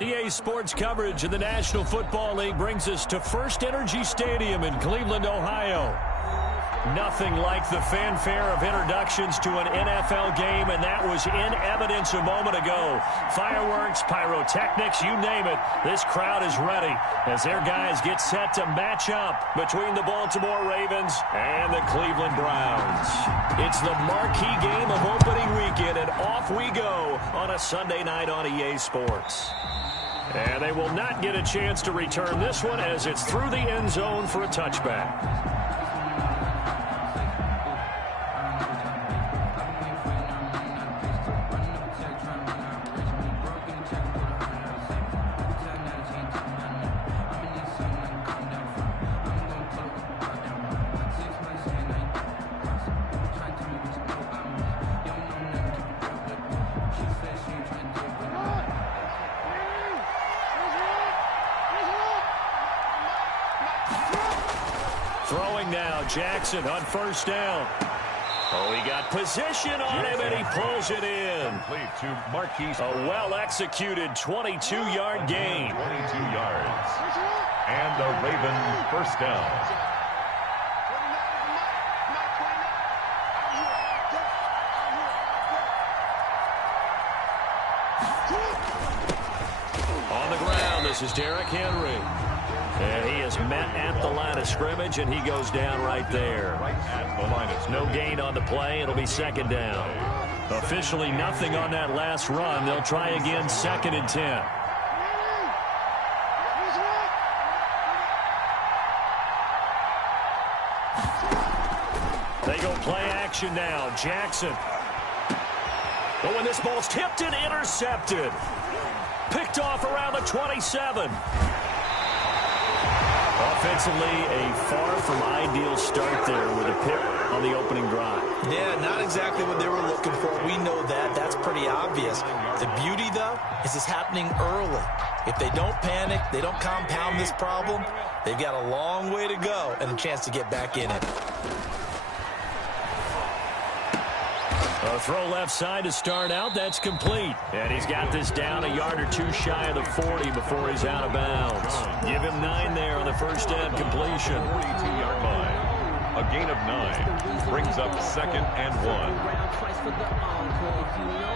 EA Sports coverage of the National Football League brings us to First Energy Stadium in Cleveland, Ohio. Nothing like the fanfare of introductions to an NFL game, and that was in evidence a moment ago. Fireworks, pyrotechnics, you name it. This crowd is ready as their guys get set to match up between the Baltimore Ravens and the Cleveland Browns. It's the marquee game of opening weekend, and off we go on a Sunday night on EA Sports. And they will not get a chance to return this one as it's through the end zone for a touchback. Throwing now, Jackson on first down. Oh, he got position on him, and he pulls it in. Complete to Marquise. A well-executed 22-yard gain. 22 yards. And the Raven first down. On the ground, this is Derrick Henry. And he is met at the line of scrimmage, and he goes down right there. Right at the line of scrimmage. No gain on the play. It'll be second down. Officially nothing on that last run. They'll try again, 2nd and 10. They go play action now. Jackson. But when this ball's tipped and intercepted. Picked off around the 27. Offensively, a far from ideal start there with a pick on the opening drive. Yeah, not exactly what they were looking for. We know that. That's pretty obvious. The beauty, though, is it's happening early. If they don't panic, they don't compound this problem, they've got a long way to go and a chance to get back in it. A throw left side to start out. That's complete. And he's got this down a yard or two shy of the 40 before he's out of bounds. Give him 9 there on the first down completion. 42-yard line. A gain of 9 brings up 2nd and 1.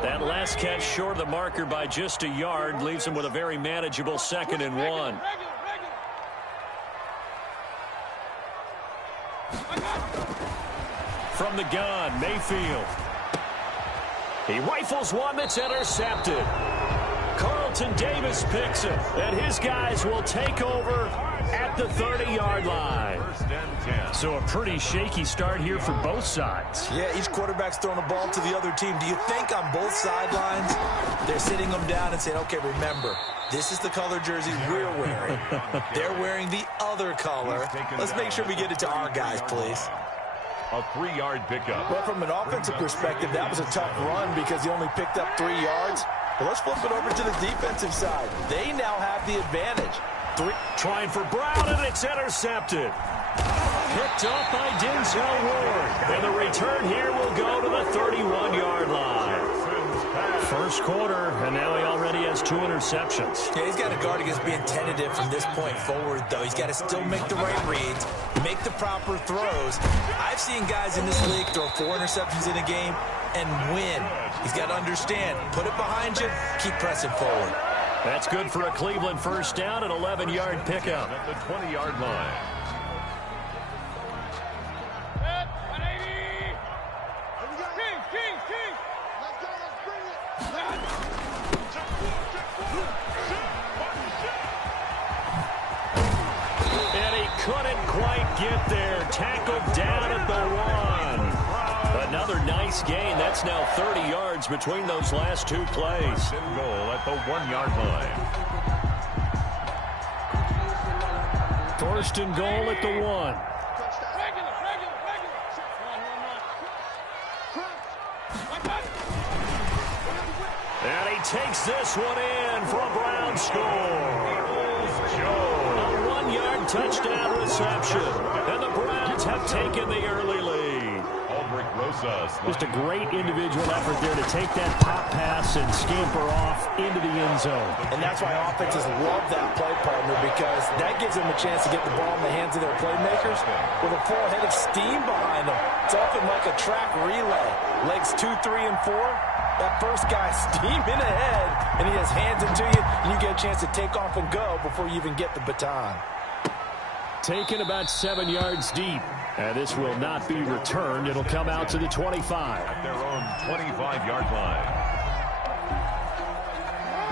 That last catch short of the marker by just a yard leaves him with a very manageable 2nd and 1. From the gun, Mayfield. He rifles one that's intercepted. Carlton Davis picks it, and his guys will take over at the 30-yard line. So a pretty shaky start here for both sides. Yeah, each quarterback's throwing the ball to the other team. Do you think on both sidelines they're sitting them down and saying, okay, remember, this is the color jersey we're wearing. They're wearing the other color. Let's make sure we get it to our guys, please. A 3-yard pickup. Well, from an offensive perspective, that was a tough run because he only picked up 3 yards. But let's flip it over to the defensive side. They now have the advantage. Trying for Brown, and it's intercepted. Picked up by Denzel Ward. And the return here will go to the 31-yard line. First quarter, and now he already has 2 interceptions. Yeah, he's got to guard against being tentative from this point forward, though. He's got to still make the right reads, make the proper throws. I've seen guys in this league throw 4 interceptions in a game and win. He's got to understand, put it behind you, keep pressing forward. That's good for a Cleveland first down, an 11-yard pickup. At the 20-yard line. Couldn't quite get there. Tackled down at the 1. Another nice gain. That's now 30 yards between those last 2 plays. Goal at the 1-yard line. First and goal at the 1. And he takes this one in for a Brown score. A 1-yard touchdown reception. And the Browns have taken the early lead. Cedric Rosas. Just a great individual effort there to take that pop pass and scamper off into the end zone. And that's why offenses love that play partner, because that gives them a chance to get the ball in the hands of their playmakers with a full head of steam behind them. It's often like a track relay. Legs 2, 3, and 4. That first guy steaming ahead, and he has hands into you, and you get a chance to take off and go before you even get the baton. Taken about 7 yards deep. And this will not be returned. It'll come out to the 25. At their own 25-yard line.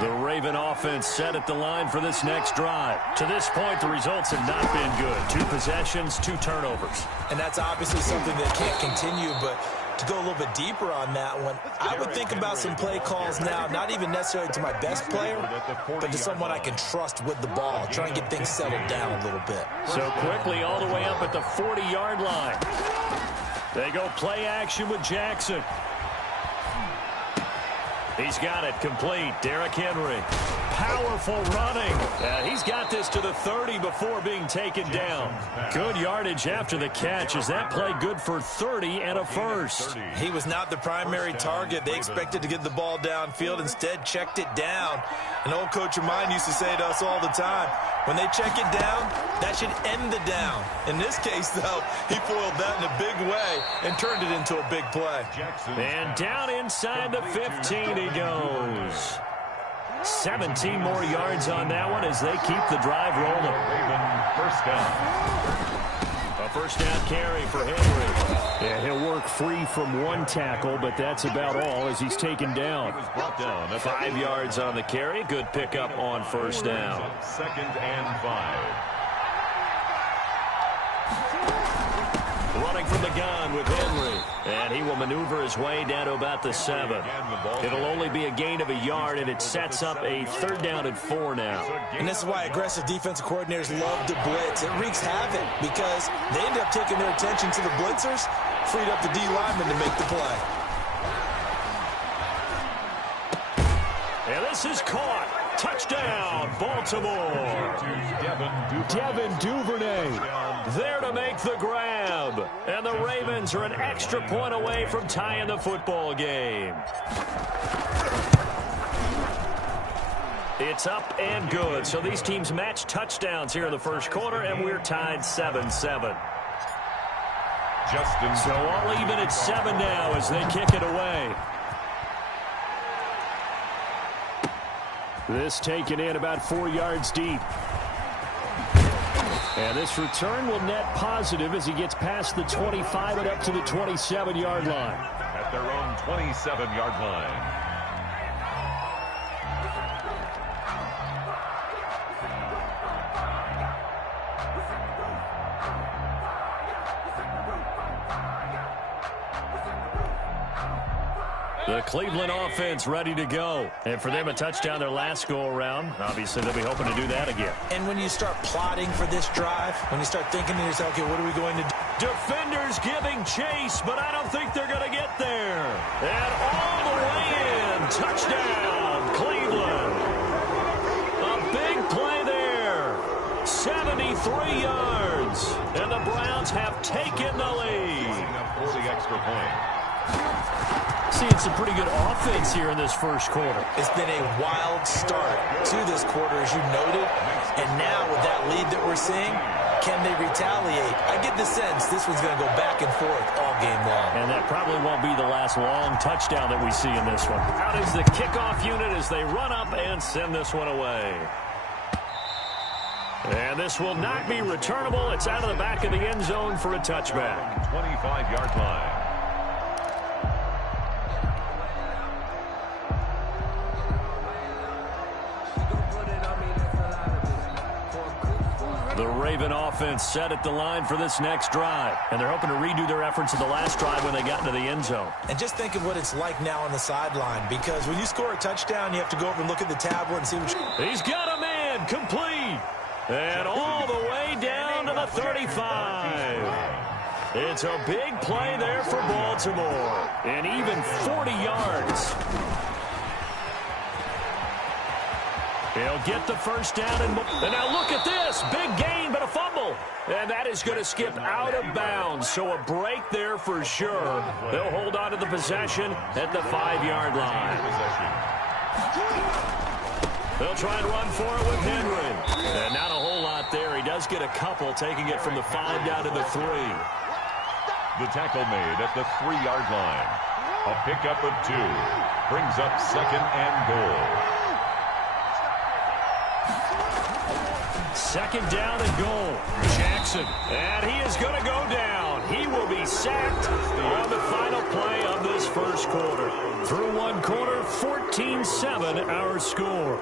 The Raven offense set at the line for this next drive. To this point, the results have not been good. 2 possessions, 2 turnovers. And that's obviously something that can't continue, but to go a little bit deeper on that one, I would think about some play calls now, not even necessarily to my best player, but to someone I can trust with the ball, try and get things settled down a little bit. So quickly all the way up at the 40-yard line. They go play action with Jackson. He's got it complete. Derrick Henry. Powerful running. He's got this to the 30 before being taken down. Good yardage after the catch. Is that play good for 30 and a first? He was not the primary target. They expected to get the ball downfield. Instead, checked it down. An old coach of mine used to say to us all the time, when they check it down, that should end the down. In this case, though, he foiled that in a big way and turned it into a big play. And down inside the 15 he goes. 17 more yards on that one as they keep the drive rolling. First down. A first down carry for Henry. Yeah, he'll work free from 1 tackle, but that's about all as he's taken down. 5 yards on the carry. Good pickup on first down. 2nd and 5. Running from the gun with Henry. And he will maneuver his way down to about the 7. It'll only be a gain of a yard, and it sets up a 3rd down and 4 now. And this is why aggressive defensive coordinators love to blitz. It wreaks havoc because they end up taking their attention to the blitzers, freed up the D lineman to make the play. And this is caught. Touchdown, Baltimore. Devin Duvernay there to make the grab. And the Ravens are an extra point away from tying the football game. It's up and good. So these teams match touchdowns here in the first quarter, and we're tied 7-7. So all even at 7 now as they kick it away. This taken in about 4 yards deep. And this return will net positive as he gets past the 25 and up to the 27-yard line. At their own 27-yard line. The Cleveland offense ready to go. And for them, a touchdown their last go-around. Obviously, they'll be hoping to do that again. And when you start plotting for this drive, when you start thinking to yourself, okay, what are we going to do? Defenders giving chase, but I don't think they're going to get there. And all the way in. Touchdown, Cleveland. A big play there. 73 yards. And the Browns have taken the lead. For the extra point. Seeing some pretty good offense here in this first quarter. It's been a wild start to this quarter, as you noted. And now with that lead that we're seeing, can they retaliate? I get the sense this one's going to go back and forth all game long. And that probably won't be the last long touchdown that we see in this one. Out is the kickoff unit as they run up and send this one away. And this will not be returnable. It's out of the back of the end zone for a touchback. 25-yard line. The Raven offense set at the line for this next drive. And they're hoping to redo their efforts in the last drive when they got into the end zone. And just think of what it's like now on the sideline, because when you score a touchdown, you have to go over and look at the tablet and see what He's got a man complete. And all the way down to the 35. It's a big play there for Baltimore. And even 40 yards. He'll get the first down. And now look at this. Big gain, but a fumble. And that is going to skip out of bounds, so a break there for sure. They'll hold on to the possession at the 5-yard line. They'll try and run for it with Henry. And not a whole lot there. He does get a couple, taking it from the 5 down to the 3. The tackle made at the 3-yard line. A pickup of 2. Brings up 2nd and goal. 2nd down and goal. Jackson. And he is going to go down. He will be sacked on the final play of this first quarter. Through one quarter, 14-7 our score.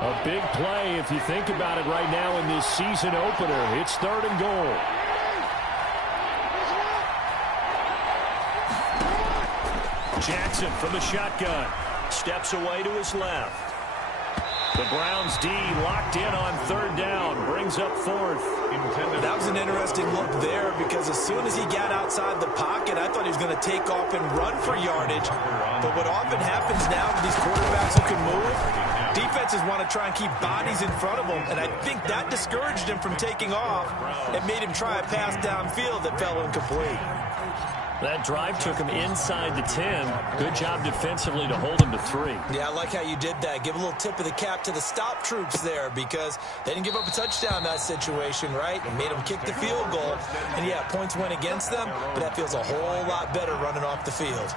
A big play if you think about it right now in this season opener. It's 3rd and goal. Jackson from the shotgun. Steps away to his left. The Browns D locked in on 3rd down. Brings up 4th. That was an interesting look there because as soon as he got outside the pocket, I thought he was going to take off and run for yardage. But what often happens now with these quarterbacks who can move, defenses want to try and keep bodies in front of them, and I think that discouraged him from taking off. It made him try a pass downfield that fell incomplete. That drive took him inside the 10. Good job defensively to hold him to 3. Yeah, I like how you did that. Give a little tip of the cap to the stop troops there because they didn't give up a touchdown in that situation, right? It made them kick the field goal. And, yeah, points went against them, but that feels a whole lot better running off the field.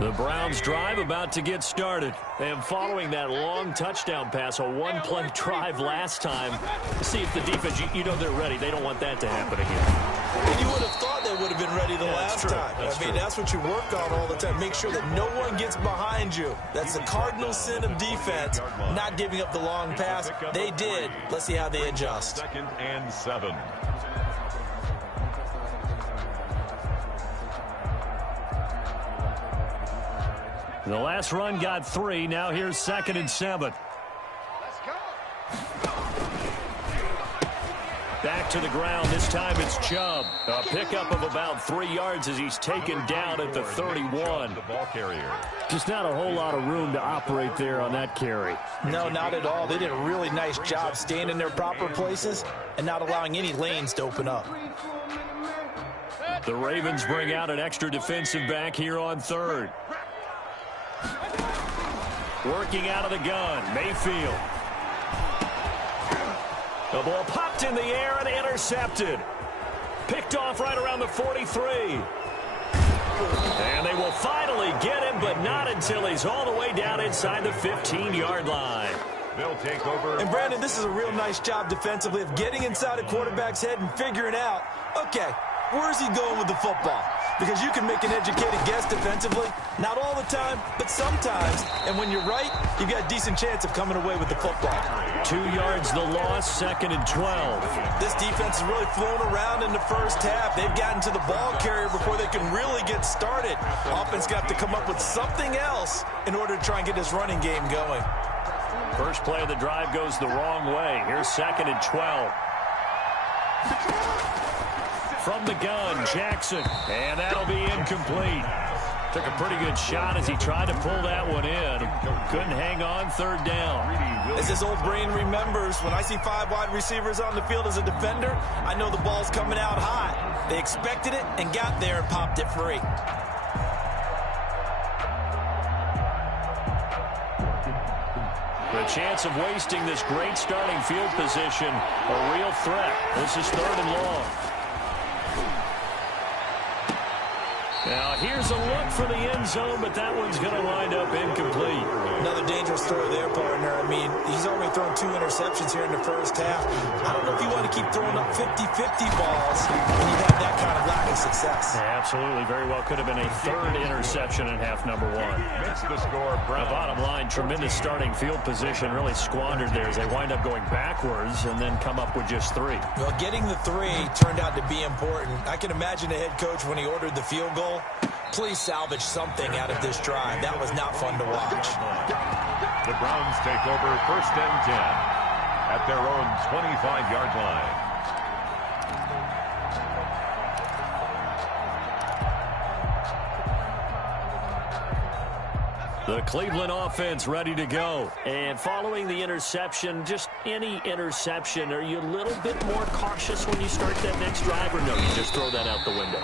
The Browns drive about to get started. And following that long touchdown pass, a one-play drive last time, see if the defense, you know they're ready. They don't want that to happen again. And you would have thought they would have been ready the last time. That's what you work on all the time. Make sure that no one gets behind you. That's the cardinal sin of defense, not giving up the long pass. They did. Let's see how they adjust. 2nd and 7. The last run got 3. Now here's 2nd and 7. Back to the ground. This time it's Chubb. A pickup of about 3 yards as he's taken down at the 31. The ball carrier. Just not a whole lot of room to operate there on that carry. No, not at all. They did a really nice job staying in their proper places and not allowing any lanes to open up. The Ravens bring out an extra defensive back here on 3rd. Working out of the gun, Mayfield. The ball popped in the air and intercepted. Picked off right around the 43. And they will finally get him, but not until he's all the way down inside the 15-yard line. They'll take over. And, Brandon, this is a real nice job defensively of getting inside a quarterback's head and figuring out, okay, where's he going with the football? Because you can make an educated guess defensively. Not all the time, but sometimes. And when you're right, you've got a decent chance of coming away with the football. 2 yards the loss, 2nd and 12. This defense has really flown around in the first half. They've gotten to the ball carrier before they can really get started. Offense got to come up with something else in order to try and get this running game going. First play of the drive goes the wrong way. Here's 2nd and 12. From the gun, Jackson, and that'll be incomplete. Took a pretty good shot as he tried to pull that one in. Couldn't hang on, 3rd down. As his old brain remembers, when I see 5 wide receivers on the field as a defender, I know the ball's coming out hot. They expected it and got there and popped it free. The chance of wasting this great starting field position, a real threat. This is 3rd and long. Now, here's a look for the end zone, but that one's going to wind up incomplete. Another dangerous throw there, partner. I mean, he's already thrown 2 interceptions here in the first half. I don't know if you want to keep throwing up 50-50 balls when you have that kind of lack of success. Yeah, absolutely. Very well could have been a 3rd interception in half number 1. Makes the score. The bottom line, tremendous starting field position, really squandered there as they wind up going backwards and then come up with just 3. Well, getting the 3 turned out to be important. I can imagine the head coach when he ordered the field goal. Please salvage something out of this drive. That was not fun to watch. The Browns take over 1st and 10 at their own 25-yard line. The Cleveland offense ready to go. And following the interception, just any interception, are you a little bit more cautious when you start that next drive, or no, you just throw that out the window?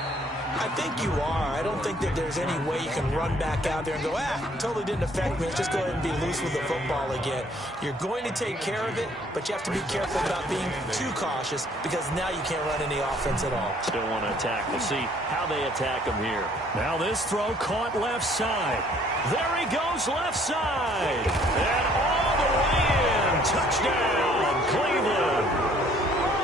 I think you are. I don't think that there's any way you can run back out there and go, totally didn't affect me. Let's just go ahead and be loose with the football again. You're going to take care of it, but you have to be careful about being too cautious because now you can't run any offense at all. Still want to attack. We'll see how they attack him here. Now this throw caught left side. There he goes left side. And all the way in. Touchdown, Cleveland.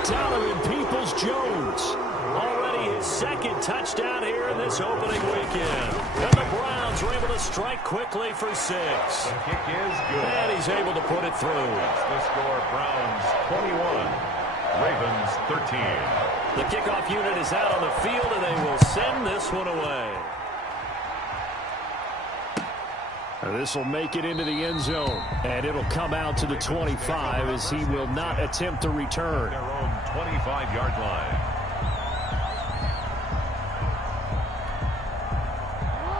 Donovan Peoples-Jones. Already his second touchdown here in this opening weekend. And the Browns are able to strike quickly for 6. The kick is good. And he's able to put it through. The score, Browns 21, Ravens 13. The kickoff unit is out on the field, and they will send this one away. This will make it into the end zone, and it'll come out to the 25 as he will not attempt to return. Their own 25-yard line.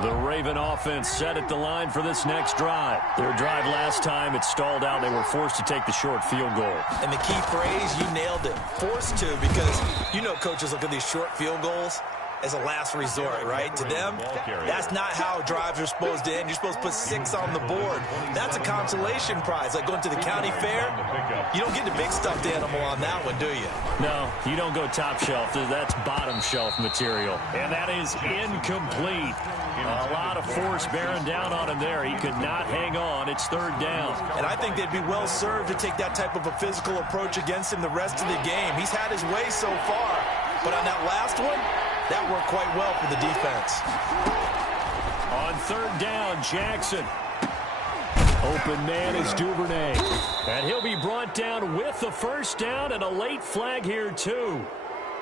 The Raven offense set at the line for this next drive. Their drive last time, it stalled out. They were forced to take the short field goal. And the key phrase, you nailed it, forced to, because you know coaches look at these short field goals as a last resort, right? To them, that's not how drives are supposed to end. You're supposed to put 6 on the board. That's a consolation prize, like going to the county fair. You don't get the big stuffed animal on that one, do you? No, you don't go top shelf. That's bottom shelf material. And that is incomplete. A lot of force bearing down on him there. He could not hang on. It's 3rd down. And I think they'd be well served to take that type of a physical approach against him the rest of the game. He's had his way so far. But on that last one, that worked quite well for the defense. On 3rd down, Jackson. Open man is Duvernay. And he'll be brought down with the 1st down and a late flag here, too.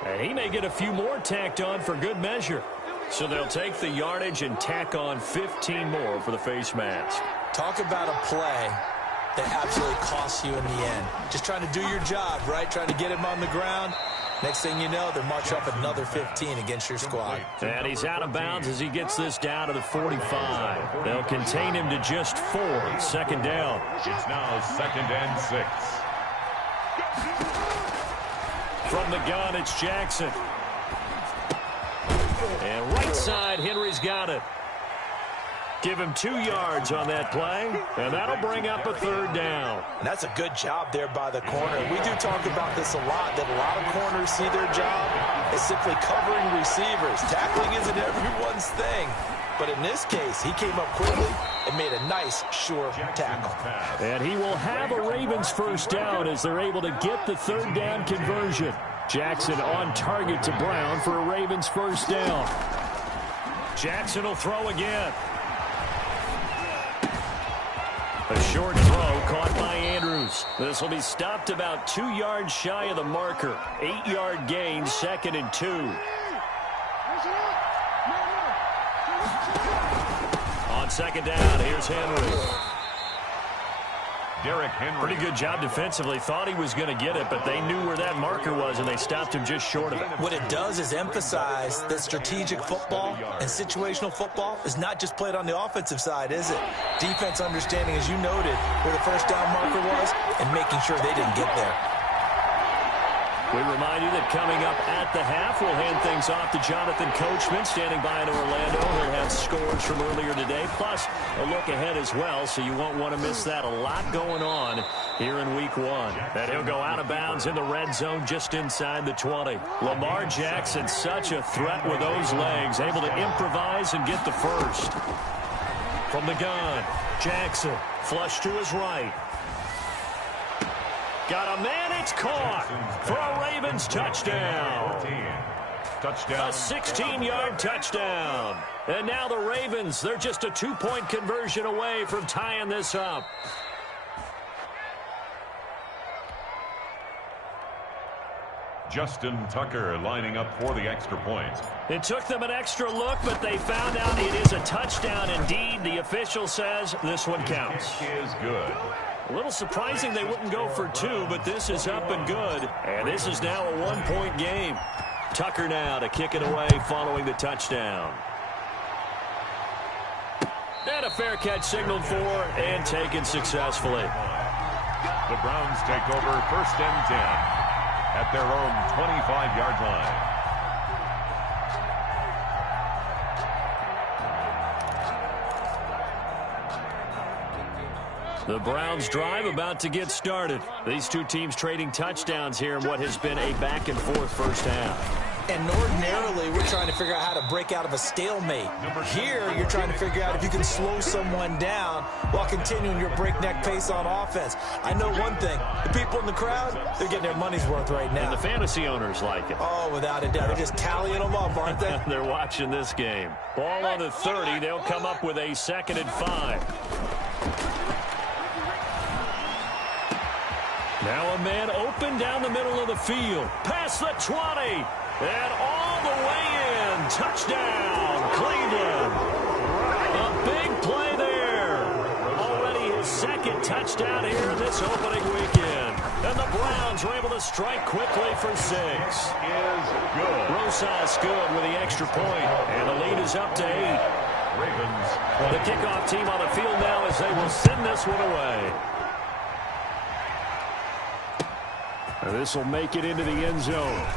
And he may get a few more tacked on for good measure. So they'll take the yardage and tack on 15 more for the face mask. Talk about a play that absolutely costs you in the end. Just trying to do your job, right? Trying to get him on the ground. Next thing you know, they're marching up another 15 against your squad. And he's out of bounds as he gets this down to the 45. They'll contain him to just 4. 2nd down. It's now 2nd and 6. From the gun, it's Jackson. And right side, Henry's got it. Give him 2 yards on that play, and that'll bring up a 3rd down. And that's a good job there by the corner. We do talk about this a lot, that a lot of corners see their job as simply covering receivers. Tackling isn't everyone's thing. But in this case, he came up quickly and made a nice, sure tackle. And he will have a Ravens 1st down as they're able to get the 3rd down conversion. Jackson on target to Brown for a Ravens 1st down. Jackson will throw again. A short throw caught by Andrews. This will be stopped about 2 yards shy of the marker. 8-yard gain, 2nd and 2. On 2nd down, here's Henry. Derrick Henry. Pretty good job defensively. Thought he was going to get it, but they knew where that marker was, and they stopped him just short of it. What it does is emphasize that strategic football and situational football is not just played on the offensive side, is it? Defense understanding, as you noted, where the 1st down marker was and making sure they didn't get there. We remind you that coming up at the half, we'll hand things off to Jonathan Coachman, standing by in Orlando. He'll have scores from earlier today, plus a look ahead as well, so you won't want to miss that. A lot going on here in Week 1. And he'll go out of bounds in the red zone just inside the 20. Lamar Jackson, such a threat with those legs, able to improvise and get the 1st. From the gun, Jackson, flush to his right. Got a man, it's caught for a Ravens touchdown. Touchdown. A 16-yard touchdown. And now the Ravens, they're just a 2-point conversion away from tying this up. Justin Tucker lining up for the extra point. It took them an extra look, but they found out it is a touchdown indeed. The official says this one counts. Kick is good. A little surprising they wouldn't go for 2, but this is up and good. And this is now a 1-point game. Tucker now to kick it away following the touchdown. And a fair catch signaled for and taken successfully. The Browns take over 1st and 10 at their own 25-yard line. The Browns drive about to get started. These two teams trading touchdowns here in what has been a back-and-forth first half. And ordinarily, we're trying to figure out how to break out of a stalemate. Here, you're trying to figure out if you can slow someone down while continuing your breakneck pace on offense. I know one thing. The people in the crowd, they're getting their money's worth right now. And the fantasy owners like it. Oh, without a doubt. They're just tallying them up, aren't they? They're watching this game. Ball on the 30. They'll come up with a 2nd and 5. Now a man open down the middle of the field. Past the 20. And all the way in. Touchdown, Cleveland. A big play there. Already his 2nd touchdown here in this opening weekend. And the Browns are able to strike quickly for 6. Is good. Rosas good with the extra point. And the lead is up to 8. Ravens. The kickoff team on the field now as they will send this one away. And this will make it into the end zone.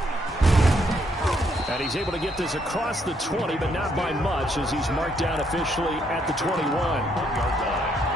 And he's able to get this across the 20, but not by much as he's marked down officially at the 21. 1-yard line.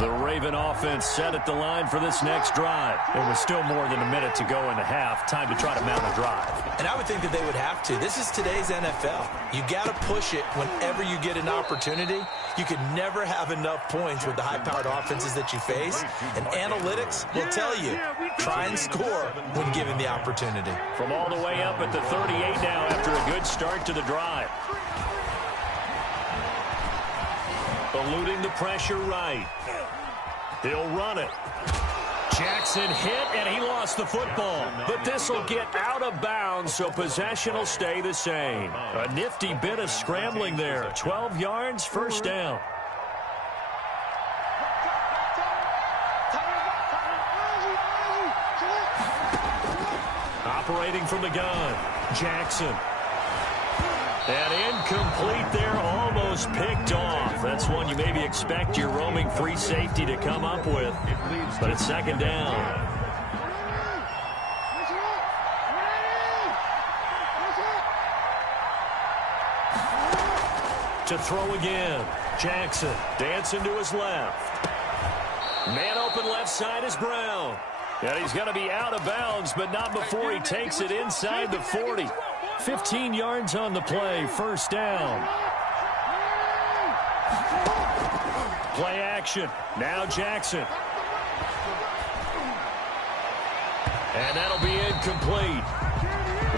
The Raven offense set at the line for this next drive. It was still more than a minute to go in the half. Time to try to mount a drive. And I would think that they would have to. This is today's NFL. You got to push it whenever you get an opportunity. You can never have enough points with the high-powered offenses that you face. And analytics will tell you, try and score when given the opportunity. From all the way up at the 38 now after a good start to the drive. Eluding the pressure right. He'll run it. Jackson hit, and he lost the football. But this will get out of bounds, so possession will stay the same. A nifty bit of scrambling there. 12 yards, 1st down. Operating from the gun, Jackson. And incomplete there, almost picked off. That's one you maybe expect your roaming free safety to come up with. But it's 2nd down. To throw again. Jackson dancing to his left. Man open left side is Brown. And he's going to be out of bounds, but not before he takes it inside the 40. 15 yards on the play, 1st down. Play action. Now Jackson. And that'll be incomplete.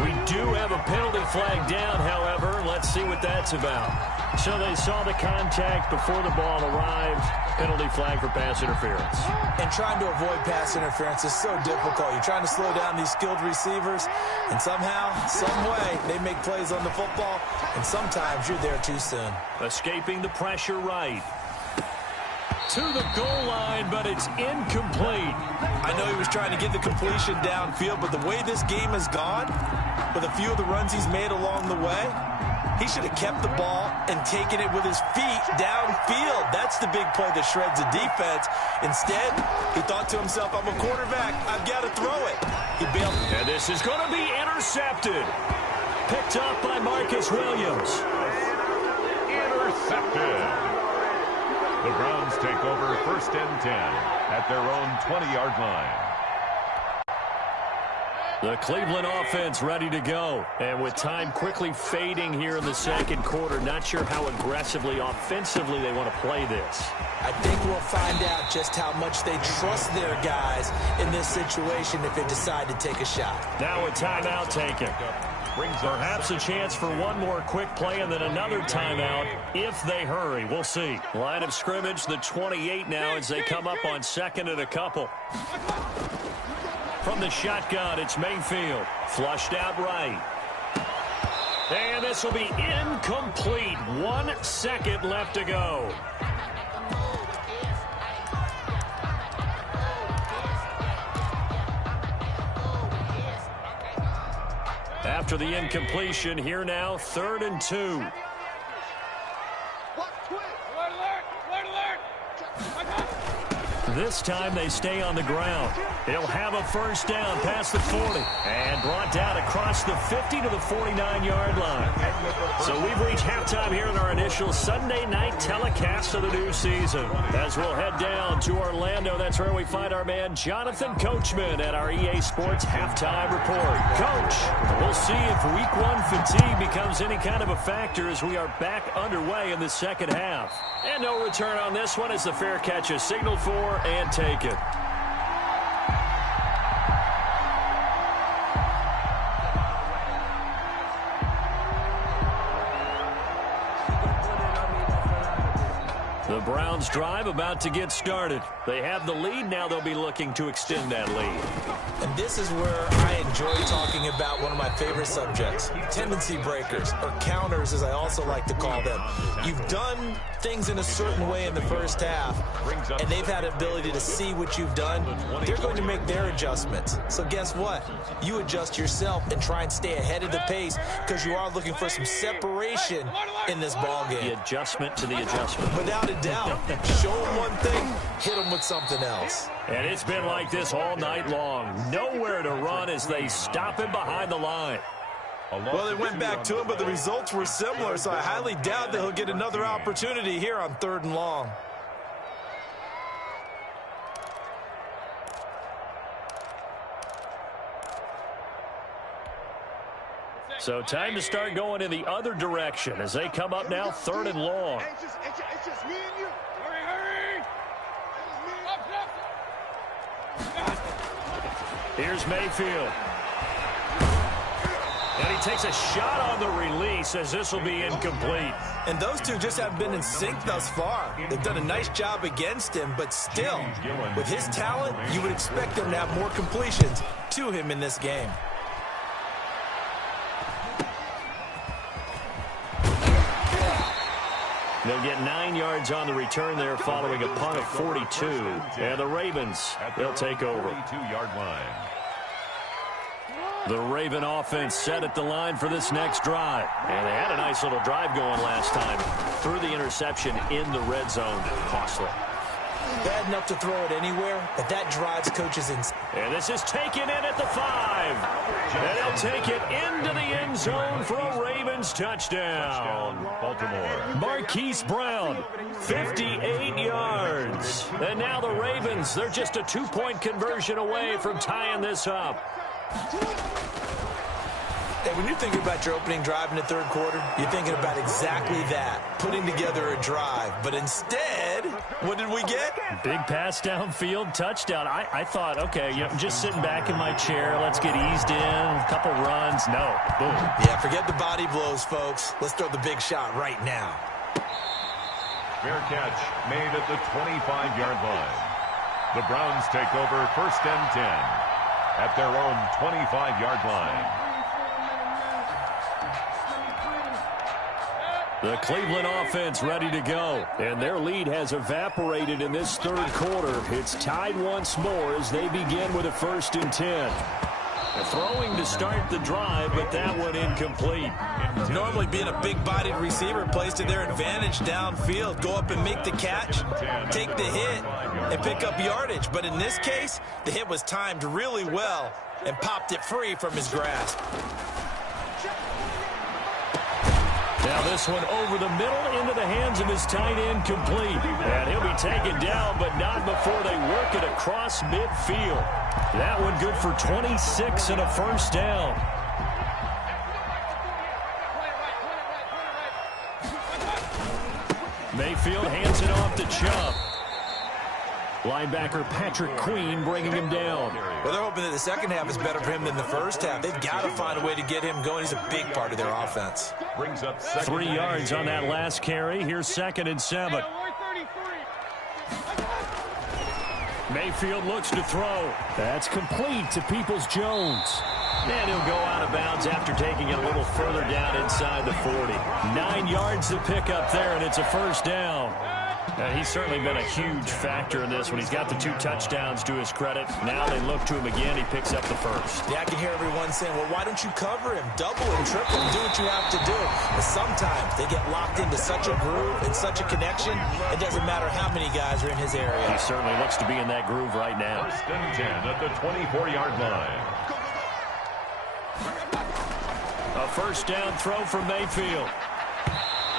We do have a penalty flag down, however. Let's see what that's about. So they saw the contact before the ball arrived. Penalty flag for pass interference. And trying to avoid pass interference is so difficult. You're trying to slow down these skilled receivers, and somehow, some way, they make plays on the football, and sometimes you're there too soon. Escaping the pressure right. To the goal line, but it's incomplete. I know he was trying to get the completion downfield, but the way this game has gone, with a few of the runs he's made along the way, he should have kept the ball and taken it with his feet downfield. That's the big play that shreds the defense. Instead, he thought to himself, I'm a quarterback. I've got to throw it. He bailed. And this is going to be intercepted. Picked up by Marcus Williams. Intercepted. The Browns take over 1st and 10 at their own 20-yard line. The Cleveland offense ready to go. And with time quickly fading here in the 2nd quarter, not sure how aggressively, offensively they want to play this. I think we'll find out just how much they trust their guys in this situation if they decide to take a shot. Now a timeout taken. Perhaps a chance for one more quick play and then another timeout if they hurry. We'll see. Line of scrimmage, the 28 now as they come up on 2nd and a couple. From the shotgun, it's Mayfield. Flushed out right. And this will be incomplete. 1 second left to go. After the incompletion, here now, 3rd and 2. This time they stay on the ground. He'll have a first down past the 40 and brought down across the 50 to the 49-yard line. So we've reached halftime here in our initial Sunday night telecast of the new season. As we'll head down to Orlando, that's where we find our man Jonathan Coachman at our EA Sports Halftime Report. Coach, we'll see if Week 1 fatigue becomes any kind of a factor as we are back underway in the second half. And no return on this one as the fair catch is signaled for and taken. The Browns drive about to get started. They have the lead. Now they'll be looking to extend that lead. And this is where I enjoy talking about one of my favorite subjects, tendency breakers, or counters as I also like to call them. You've done things in a certain way in the first half, and they've had an ability to see what you've done. They're going to make their adjustments. So guess what? You adjust yourself and try and stay ahead of the pace because you are looking for some separation in this ball game. The adjustment to the adjustment. Without a doubt. Show them one thing, hit them with something else. And it's been like this all night long. Nowhere to run as they stop him behind the line. Well, they went back to him, but the results were similar, so I highly doubt that he'll get another opportunity here on 3rd and long. So time to start going in the other direction as they come up now 3rd and long. It's just me and you. Hurry! Here's Mayfield. And he takes a shot on the release as this will be incomplete. And those two just haven't been in sync thus far. They've done a nice job against him, but still, with his talent, you would expect them to have more completions to him in this game. They'll get 9 yards on the return there following a punt of 42. And the Ravens, they'll take over. 42-yard line. The Raven offense set at the line for this next drive. And they had a nice little drive going last time. Threw the interception in the red zone. Costly. Bad enough to throw it anywhere, but that drives coaches in. And this is taken in at the 5. And they'll take it into the end zone for a Ravens touchdown. Baltimore. Marquise Brown, 58 yards. And now the Ravens, they're just a 2-point conversion away from tying this up. Hey, when you're thinking about your opening drive in the 3rd quarter, you're thinking about exactly that, putting together a drive. But instead, what did we get? Big pass downfield, touchdown. I thought, okay, you know, just sitting back in my chair, let's get eased in, a couple runs. No, boom. Yeah, forget the body blows, folks. Let's throw the big shot right now. Fair catch made at the 25-yard line. The Browns take over 1st and 10 at their own 25-yard line. The Cleveland offense ready to go. And their lead has evaporated in this 3rd quarter. It's tied once more as they begin with a 1st and 10. Throwing to start the drive, but that one incomplete. Normally being a big-bodied receiver plays to their advantage downfield. Go up and make the catch, take the hit, and pick up yardage. But in this case, the hit was timed really well and popped it free from his grasp. Now this one over the middle into the hands of his tight end complete. And he'll be taken down, but not before they work it across midfield. That one good for 26 and a 1st down. Mayfield hands it off to Chubb. Linebacker Patrick Queen bringing him down. Well, they're hoping that the second half is better for him than the first half. They've got to find a way to get him going. He's a big part of their offense. Brings up 3 yards on that last carry. Here's 2nd and 7. Mayfield looks to throw. That's complete to Peoples-Jones. And he'll go out of bounds after taking it a little further down inside the 40. 9 yards to pick up there, and it's a 1st down. He's certainly been a huge factor in this when he's got the 2 touchdowns to his credit. Now they look to him again. He picks up the first. Yeah, I can hear everyone saying, well, why don't you cover him? Double him, triple him, do what you have to do. But sometimes they get locked into such a groove and such a connection, it doesn't matter how many guys are in his area. He certainly looks to be in that groove right now. First and 10 at the 24-yard line. A first down throw for Mayfield.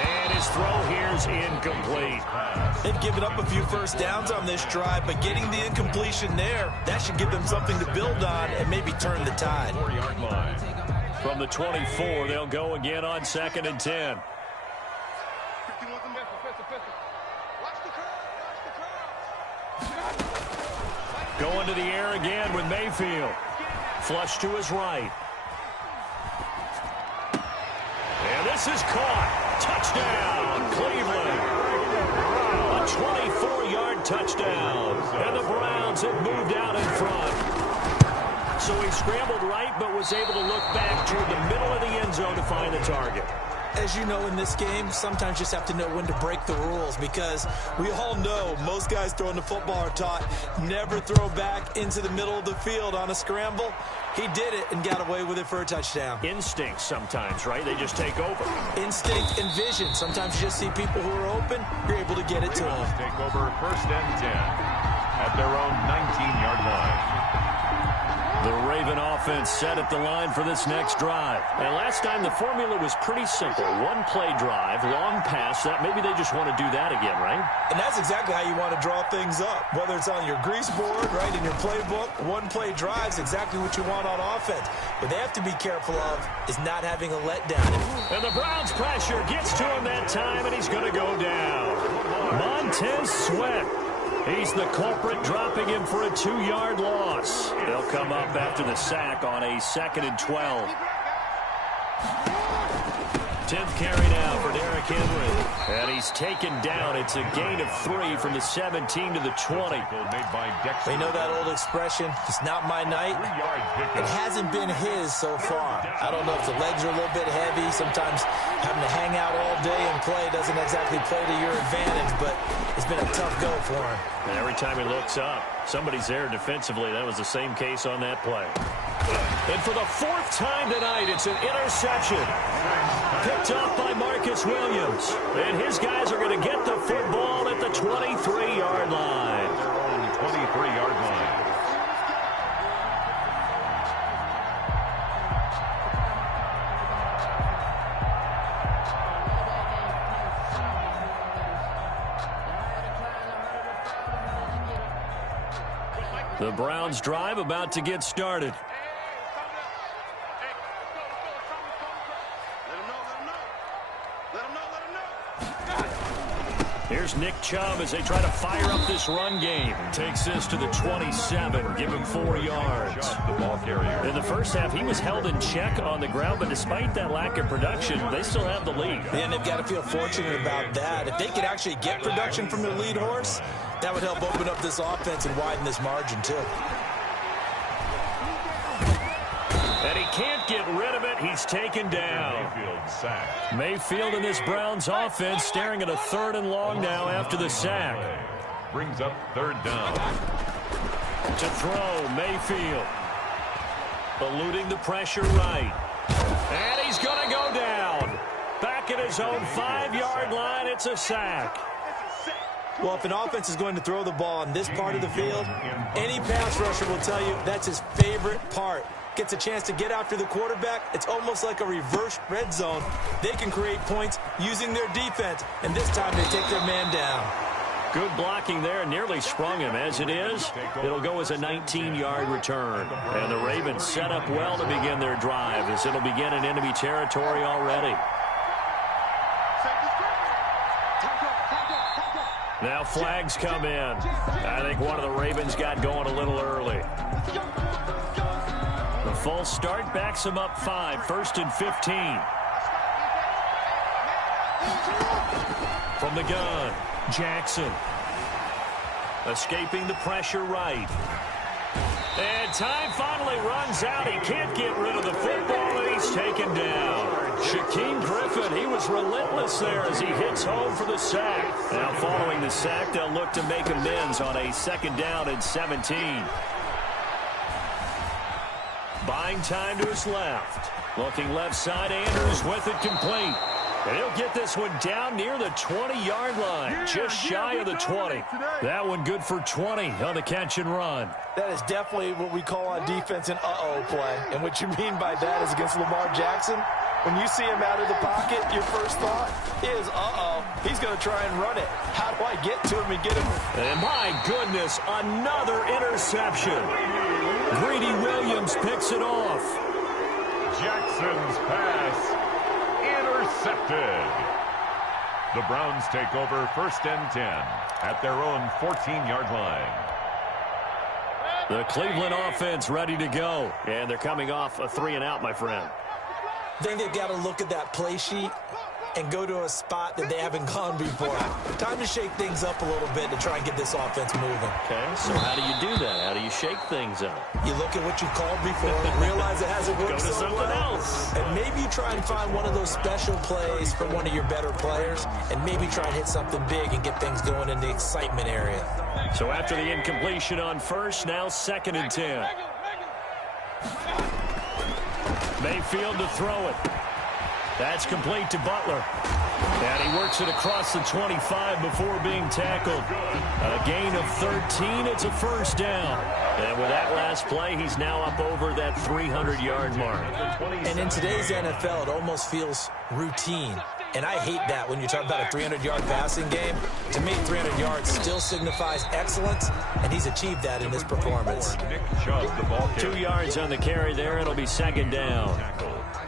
And his throw here's incomplete. They've given up a few first downs on this drive, but getting the incompletion there, that should give them something to build on and maybe turn the tide. 4-yard line. From the 24, they'll go again on 2nd and 10. Going to the air again with Mayfield. Flush to his right. And this is caught. Touchdown, Cleveland. A 24-yard touchdown. And the Browns have moved out in front. So he scrambled right, but was able to look back toward the middle of the end zone to find the target. As you know, in this game, sometimes you just have to know when to break the rules, because we all know most guys throwing the football are taught never throw back into the middle of the field on a scramble. He did it and got away with it for a touchdown. Instinct sometimes, right? They just take over. Instinct and vision. Sometimes you just see people who are open, you're able to get it to them. Take over first and 10 at their own 19-yard line. The Raven offense set at the line for this next drive. And last time the formula was pretty simple. 1-play drive, long pass. That maybe they just want to do that again, right? And that's exactly how you want to draw things up. Whether it's on your grease board, right, in your playbook, 1-play drive is exactly what you want on offense. What they have to be careful of is not having a letdown. And the Browns pressure gets to him that time, and he's going to go down. Montez Sweat. He's the culprit, dropping him for a 2-yard loss. They'll come up after the sack on a 2nd and 12. 10th carry now for Derrick Henry. And he's taken down. It's a gain of 3 from the 17 to the 20. They know that old expression, it's not my night. It hasn't been his so far. I don't know if the legs are a little bit heavy. Sometimes having to hang out all day and play doesn't exactly play to your advantage, but it's been a tough go for him. And every time he looks up, somebody's there defensively. That was the same case on that play. And for the 4th time tonight, it's an interception. Picked up by Marcus Williams. And his guys are going to get the football at the 23-yard line. 23-yard line. The Browns drive about to get started. Here's Nick Chubb as they try to fire up this run game. Takes this to the 27, give him 4 yards. The ball carrier. In the first half, he was held in check on the ground, but despite that lack of production, they still have the lead. And they've got to feel fortunate about that. If they could actually get production from their lead horse, that would help open up this offense and widen this margin too. And he can't get rid of it. He's taken down. Mayfield in this Browns offense staring at a 3rd and long now after the sack. Brings up 3rd down. To throw, Mayfield. Eluding the pressure right. And he's going to go down. Back at his own 5-yard line, it's a sack. Well, if an offense is going to throw the ball on this part of the field, any pass rusher will tell you that's his favorite part. Gets a chance to get after the quarterback. It's almost like a reverse red zone. They can create points using their defense, and this time they take their man down. Good blocking there, nearly sprung him. As it is, it'll go as a 19-yard return. And the Ravens set up well to begin their drive, as it'll begin in enemy territory already. Now flags come in. I think one of the Ravens got going a little early. The false start backs him up 5, 1st and 15. From the gun, Jackson. Escaping the pressure right. And time finally runs out. He can't get rid of the football, and he's taken down. Shaquem Griffin, he was relentless there as he hits home for the sack. Now following the sack, they'll look to make amends on a 2nd down and 17. Buying time to his left. Looking left side, Andrews with it complete. And he'll get this one down near the 20-yard line, just shy of the 20. That one good for 20 on the catch and run. That is definitely what we call on defense an uh-oh play. And what you mean by that is against Lamar Jackson, when you see him out of the pocket, your first thought is, uh-oh, he's going to try and run it. How do I get to him and get him? And my goodness, another interception. Greedy Williams picks it off. Jackson's pass intercepted. The Browns take over 1st and 10 at their own 14-yard line. The Cleveland offense ready to go. And they're coming off a 3-and-out, my friend. I think they've got to look at that play sheet and go to a spot that they haven't gone before. Time to shake things up a little bit to try and get this offense moving. Okay, so how do you do that? How do you shake things up? You look at what you called before and realize it hasn't worked Go to so something well. else. And maybe you try and find one of those special plays from one of your better players and maybe try and hit something big and get things going in the excitement area. So after the incompletion on first, now 2nd and 10. Mayfield to throw it. That's complete to Butler. And he works it across the 25 before being tackled. A gain of 13. It's a 1st down. And with that last play, he's now up over that 300-yard mark. And in today's NFL, it almost feels routine. And I hate that when you talk about a 300-yard passing game. To me, 300 yards still signifies excellence, and he's achieved that in this performance. 2 yards on the carry there. It'll be 2nd down.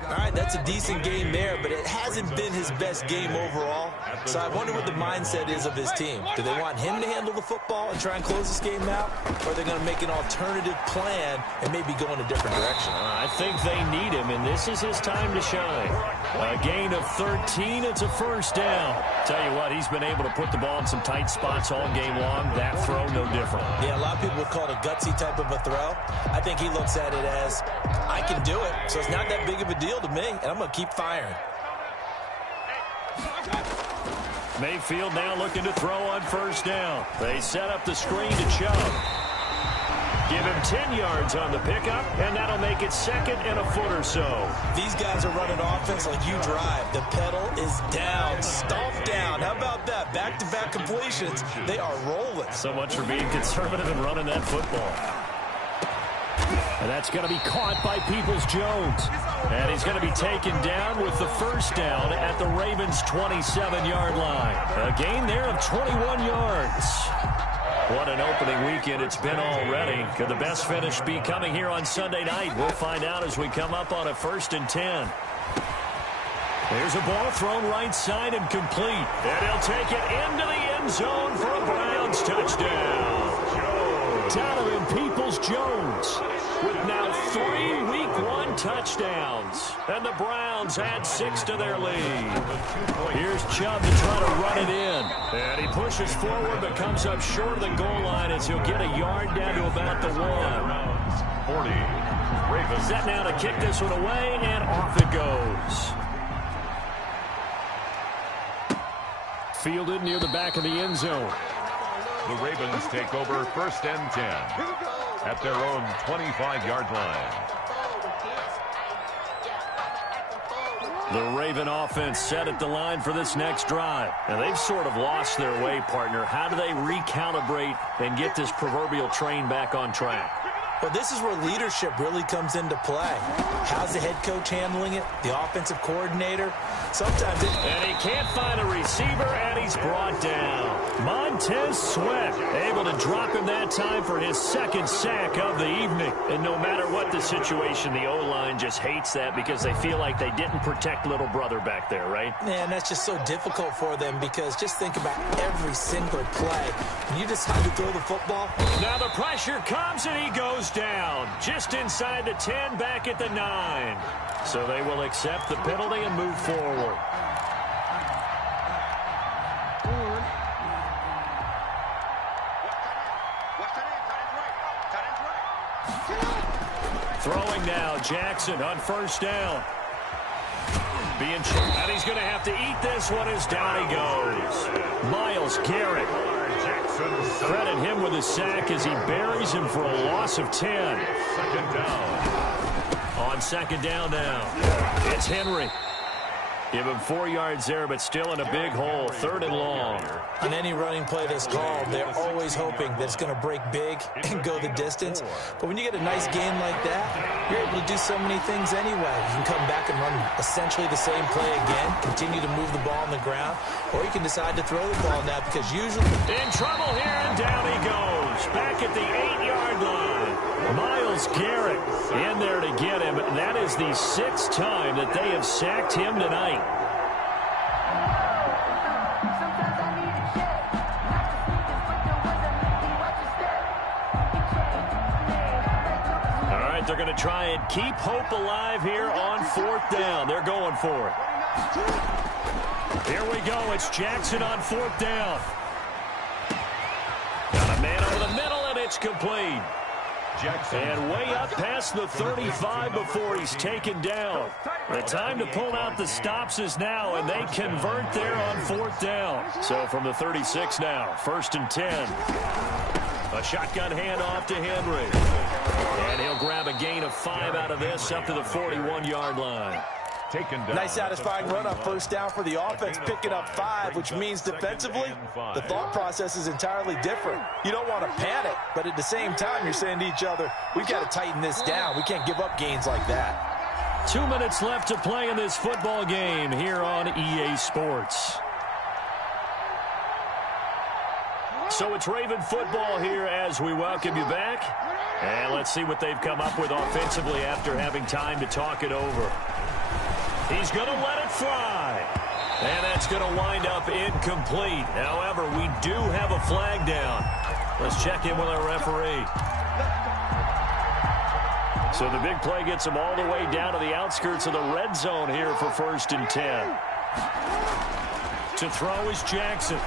All right, that's a decent game there, but it hasn't been his best game overall. So I wonder what the mindset is of his team. Do they want him to handle the football and try and close this game out? Or are they going to make an alternative plan and maybe go in a different direction? I think they need him, and this is his time to shine. A gain of 13. It's a 1st down. Tell you what, he's been able to put the ball in some tight spots all game long. That throw, no different. Yeah, a lot of people would call it a gutsy type of a throw. I think he looks at it as, I can do it, so it's not that big of a deal to me, and I'm going to keep firing. Mayfield now looking to throw on 1st down. They set up the screen to Chubb. Give him 10 yards on the pickup, and that'll make it 2nd and a foot or so. These guys are running offense like you drive. The pedal is down, stomp down. How about that? Back-to-back completions. They are rolling. So much for being conservative and running that football. And that's going to be caught by Peoples-Jones. And he's going to be taken down with the 1st down at the Ravens' 27-yard line. A gain there of 21 yards. What an opening weekend it's been already. Could the best finish be coming here on Sunday night? We'll find out as we come up on a 1st and 10. There's a ball thrown right side and complete. And he'll take it into the end zone for a Browns touchdown. Donovan Peoples-Jones with now 3 Week 1 touchdowns. And the Browns add 6 to their lead. Here's Chubb to try to run it in. And he pushes forward but comes up short of the goal line as he'll get a yard down to about the 1. 40. Ravens. Set now to kick this one away, and off it goes. Fielded near the back of the end zone. The Ravens take over 1st and 10 at their own 25-yard line. The Raven offense set at the line for this next drive. And they've sort of lost their way, partner. How do they recalibrate and get this proverbial train back on track? Well, this is where leadership really comes into play. How's the head coach handling it? The offensive coordinator? Sometimes it... And he can't find a receiver, and he's brought down. Montez Sweat able to drop him that time for his 2nd sack of the evening. And no matter what the situation, the O-line just hates that because they feel like they didn't protect little brother back there, right? Man, that's just so difficult for them because just think about every single play. When you decide to throw the football... Now the pressure comes, and he goes down. Just inside the 10, back at the 9. So they will accept the penalty and move forward. Throwing now, Jackson on 1st down. And he's going to have to eat this one as down he goes. Myles Garrett. Credit him with a sack as he buries him for a loss of 10. Second down. On second down now, it's Henry. Give him 4 yards there, but still in a big hole. Third and long. On any running play that's called, they're always hoping that it's going to break big and go the distance. But when you get a nice game like that, you're able to do so many things anyway. You can come back and run essentially the same play again, continue to move the ball on the ground, or you can decide to throw the ball now because usually... In trouble here, and down he goes. Back at the 8-yard line. Myles Garrett in there to get him. That is the 6th time that they have sacked him tonight. All right, they're going to try and keep hope alive here on 4th down. They're going for it. Here we go. It's Jackson on 4th down. Got a man over the middle, and it's complete. Jackson. And way up past the 35 before he's taken down. The time to pull out the stops is now, and they convert there on 4th down. So from the 36 now, 1st and 10. A shotgun handoff to Henry. And he'll grab a gain of 5 out of this up to the 41-yard line. Nice satisfying run on 1st down for the offense, picking up 5, which means defensively, the thought process is entirely different. You don't want to panic, but at the same time, you're saying to each other, we've got to tighten this down. We can't give up gains like that. 2 minutes left to play in this football game here on EA Sports. So it's Raven football here as we welcome you back. And let's see what they've come up with offensively after having time to talk it over. He's going to let it fly. And that's going to wind up incomplete. However, we do have a flag down. Let's check in with our referee. So the big play gets him all the way down to the outskirts of the red zone here for 1st and 10. To throw is Jackson.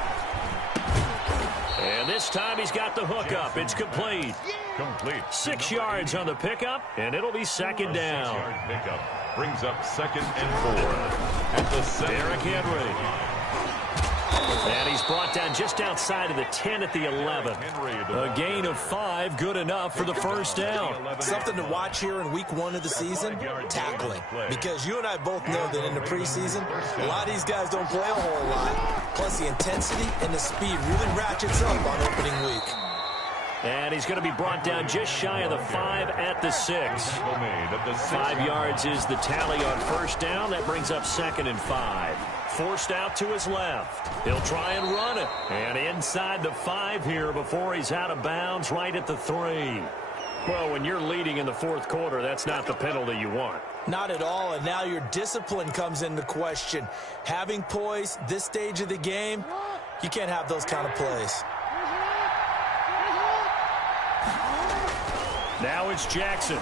And this time he's got the hook up. It's complete. 6 yards on the pickup, and it'll be 2nd down. 6-yard pickup brings up 2nd and 4 at the 7. Derrick Henry. And he's brought down just outside of the 10 at the 11. A gain of 5, good enough for the 1st down. Something to watch here in week 1 of the season, tackling. Because you and I both know that in the preseason, a lot of these guys don't play a whole lot. Plus the intensity and the speed really ratchets up on opening week. And he's going to be brought down just shy of the 5 at the 6. 5 yards is the tally on 1st down. That brings up 2nd and 5. Forced out to his left. He'll try and run it. And inside the 5 here before he's out of bounds right at the 3. Well, when you're leading in the 4th quarter, that's not the penalty you want. Not at all, and now your discipline comes into question. Having poise this stage of the game, you can't have those kind of plays. Now it's Jackson.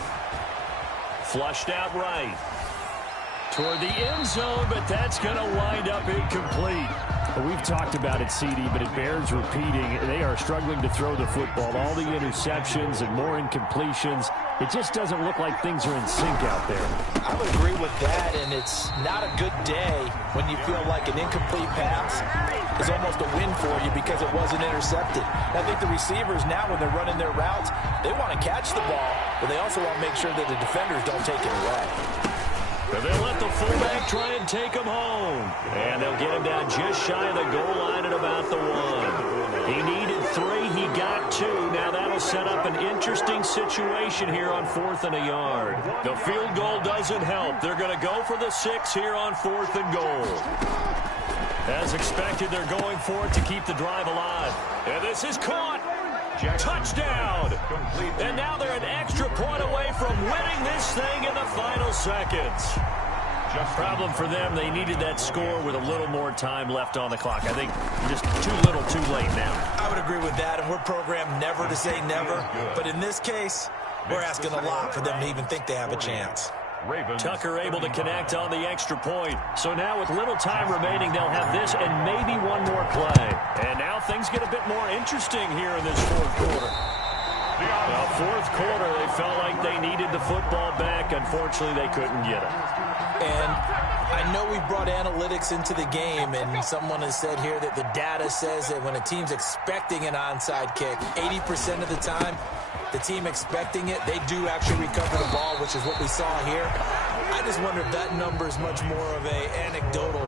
Flushed out right. Toward the end zone, but that's going to wind up incomplete. Well, we've talked about it, CD, but it bears repeating. They are struggling to throw the football. All the interceptions and more incompletions. It just doesn't look like things are in sync out there. I would agree with that, and it's not a good day when you feel like an incomplete pass is almost a win for you because it wasn't intercepted. I think the receivers now, when they're running their routes, they want to catch the ball, but they also want to make sure that the defenders don't take it away. But they'll let the fullback try and take him home. And they'll get him down just shy of the goal line at about the 1. He needed 3. He got 2. Now that'll set up an interesting situation here on 4th and a yard. The field goal doesn't help. They're going to go for the 6 here on 4th and goal. As expected, they're going for it to keep the drive alive. And this is caught. Touchdown! And now they're an extra point away from winning this thing in the final seconds. Problem for them, they needed that score with a little more time left on the clock. I think just too little, too late now. I would agree with that, and we're programmed never to say never. But in this case, we're asking a lot for them to even think they have a chance. Tucker able to connect on the extra point. So now with little time remaining, they'll have this and maybe one more play. And now things get a bit more interesting here in this 4th quarter. Well, fourth quarter, they felt like they needed the football back. Unfortunately, they couldn't get it. And I know we brought analytics into the game, and someone has said here that the data says that when a team's expecting an onside kick, 80% of the time, the team expecting it, they do actually recover the ball, which is what we saw here. I just wonder if that number is much more of an anecdotal